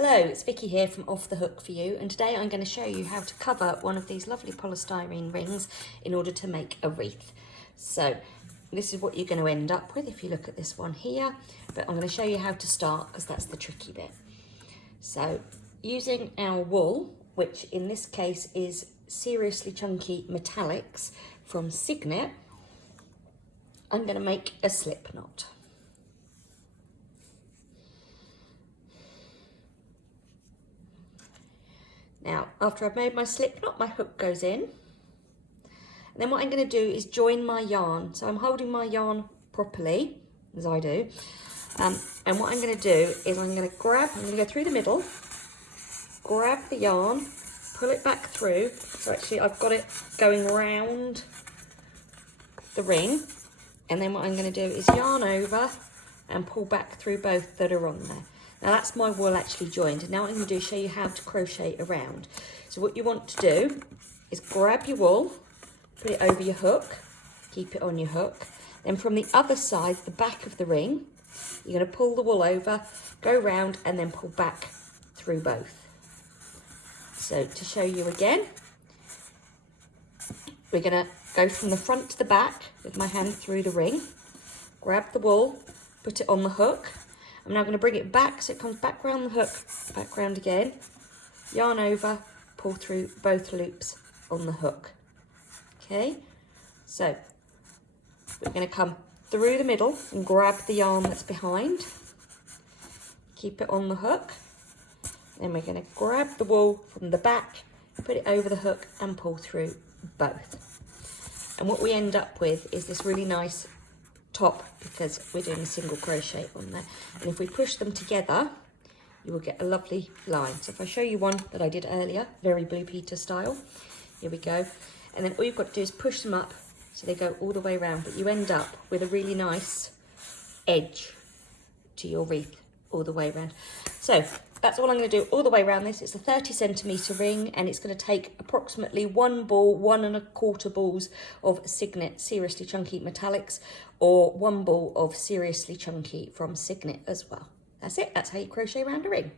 Hello, it's Vicky here from Off the Hook for You, and today I'm going to show you how to cover one of these lovely polystyrene rings in order to make a wreath. So this is what you're going to end up with if you look at this one here, but I'm going to show you how to start because that's the tricky bit. So using our wool, which in this case is Seriously Chunky Metallics from Signet, I'm going to make a slip knot. Now, after I've made my slip knot, my hook goes in. And then what I'm going to do is join my yarn. So I'm holding my yarn properly, as I do. And what I'm going to do is I'm going to go through the middle, grab the yarn, pull it back through. So actually I've got it going round the ring. And then what I'm going to do is yarn over and pull back through both that are on there. Now that's my wool actually joined. And now what I'm going to do is show you how to crochet around. So what you want to do is grab your wool, put it over your hook, keep it on your hook. Then from the other side, the back of the ring, you're going to pull the wool over, go round and then pull back through both. So to show you again, we're going to go from the front to the back with my hand through the ring, grab the wool, put it on the hook. I'm now going to bring it back so it comes back round the hook, back round again, yarn over, pull through both loops on the hook. Okay, so we're going to come through the middle and grab the yarn that's behind, keep it on the hook, then we're going to grab the wool from the back, put it over the hook and pull through both. And what we end up with is this really nice top because we're doing a single crochet on there, and if we push them together you will get a lovely line. So if I show you one that I did earlier, very Blue Peter style, here we go, and then all you've got to do is push them up so they go all the way around, but you end up with a really nice edge to your wreath all the way around. So that's all I'm going to do all the way around this. It's a 30cm ring and it's going to take approximately 1 ball, 1 1/4 balls of Signet Seriously Chunky Metallics, or 1 ball of Seriously Chunky from Signet as well. That's it. That's how you crochet around a ring.